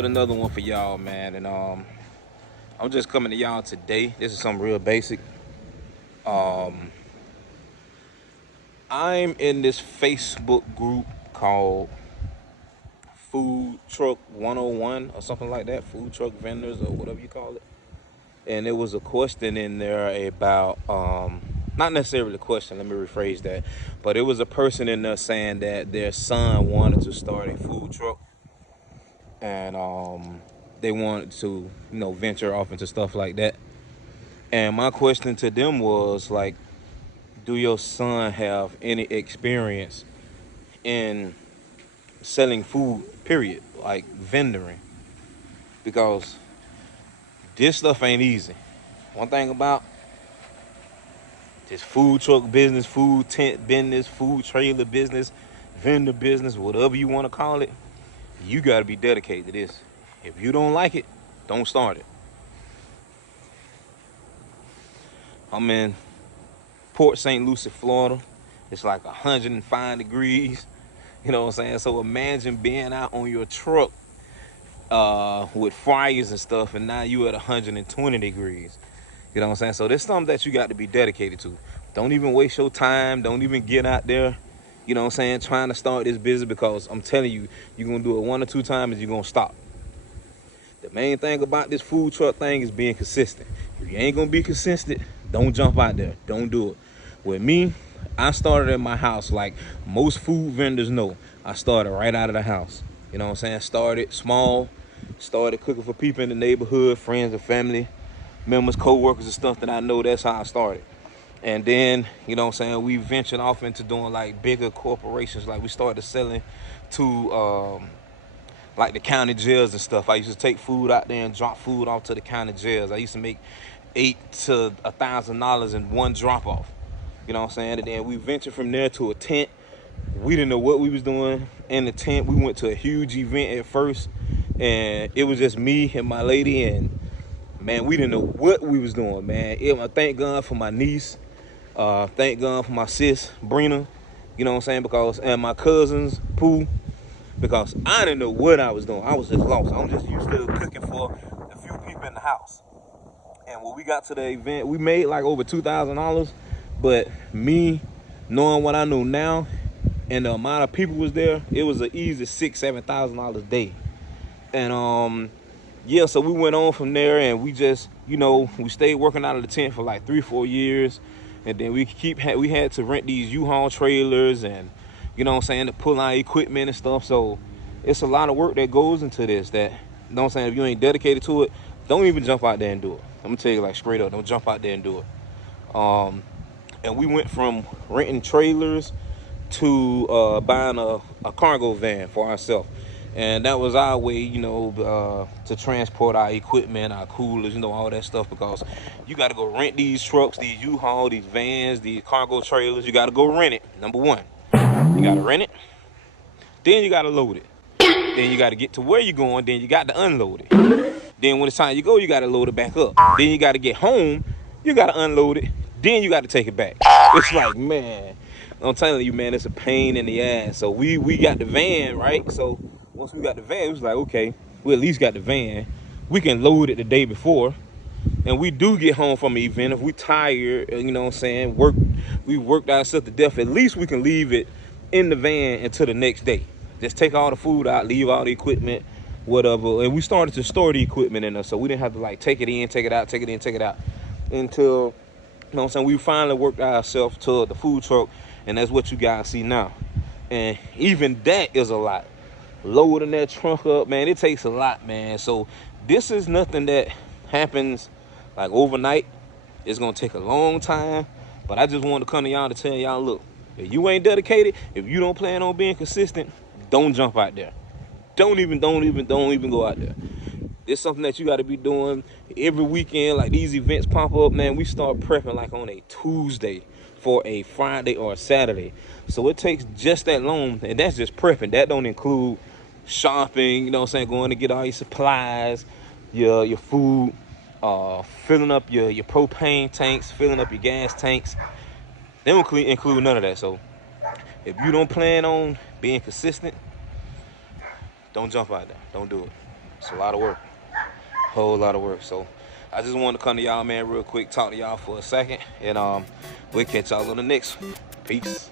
with another one for y'all, man. And I'm just coming to y'all today. This is something real basic. Um, I'm in this Facebook group called Food Truck 101 or something like that. Food truck vendors or whatever you call it. And there was a question in there about not necessarily a question. Let me rephrase that. But it was a person in there saying that their son wanted to start a food truck, and they wanted to, venture off into stuff like that. And my question to them was like, do your son have any experience in selling food, period, like vendoring? Because this stuff ain't easy. One thing about this food truck business, food tent business, food trailer business, vendor business, whatever you want to call it, you got to be dedicated to this. If you don't like it, don't start it. I'm in Port St. Lucie, Florida. It's like 105 degrees. You know what I'm saying? So imagine being out on your truck with fires and stuff, and now you at 120 degrees. You know what I'm saying? So there's something that you got to be dedicated to. Don't even waste your time. Don't even get out there, you know what I'm saying, trying to start this business, because I'm telling you, you're going to do it one or two times and you're going to stop. The main thing about this food truck thing is being consistent. If you ain't going to be consistent, don't jump out there. Don't do it. With me, I started in my house like most food vendors know. I started right out of the house. You know what I'm saying? Started small, started cooking for people in the neighborhood, friends and family members, co-workers and stuff that I know. That's how I started. And then, you know what I'm saying, we ventured off into doing like bigger corporations. Like we started selling to like the county jails and stuff. I used to take food out there and drop food off to the county jails. I used to make $800 to $1,000 in one drop off. You know what I'm saying? And then we ventured from there to a tent. We didn't know what we was doing in the tent. We went to a huge event at first, and it was just me and my lady, and man, we didn't know what we was doing, man. Thank God for my niece. Thank God for my sis, Brina. You know what I'm saying? And my cousins, Pooh. Because I didn't know what I was doing. I was just lost. I'm just used to cooking for a few people in the house. And when we got to the event, we made like over $2,000. But me knowing what I know now and the amount of people was there, it was an easy $6,000-7,000 a day. And yeah, so we went on from there, and we just, we stayed working out of the tent for like 3-4 years. And then we had to rent these U-Haul trailers, and you know what I'm saying, to pull our equipment and stuff. So it's a lot of work that goes into this that, you know what I'm saying, if you ain't dedicated to it, don't even jump out there and do it. I'm gonna tell you like straight up, don't jump out there and do it. And we went from renting trailers to buying a cargo van for ourselves. And that was our way, to transport our equipment, our coolers, all that stuff, because you got to go rent these trucks, these U-Haul, these vans, these cargo trailers. You got to go rent it. Number one, you got to rent it. Then you got to load it. Then you got to get to where you're going. Then you got to unload it. Then when it's time you go, you got to load it back up. Then you got to get home. You got to unload it. Then you got to take it back. It's like, man, I'm telling you, man, it's a pain in the ass. So we got the van, right? So once we got the van, it was like, okay, we at least got the van. We can load it the day before. And we do get home from an event. If we tired, you know what I'm saying, we worked ourselves to death, at least we can leave it in the van until the next day. Just take all the food out, leave all the equipment, whatever. And we started to store the equipment in there, so we didn't have to like take it in, take it out, take it in, take it out, until, you know what I'm saying, we finally worked ourselves to the food truck. And that's what you guys see now. And even that is a lot. Loading that trunk up, man, it takes a lot, man. So this is nothing that happens like overnight. It's gonna take a long time. But I just wanted to come to y'all to tell y'all, look, if you ain't dedicated, if you don't plan on being consistent, don't jump out there. Don't even go out there. It's something that you got to be doing every weekend. Like these events pop up, man, we start prepping like on a Tuesday for a Friday or a Saturday. So it takes just that long, and that's just prepping. That don't include shopping, you know what I'm saying, going to get all your supplies, your food, filling up your propane tanks, filling up your gas tanks. They don't include none of that. So if you don't plan on being consistent, don't jump out there. Don't do it. It's a lot of work. Whole lot of work. So I just wanted to come to y'all, man, real quick, talk to y'all for a second, and we'll catch y'all on the next one. Peace.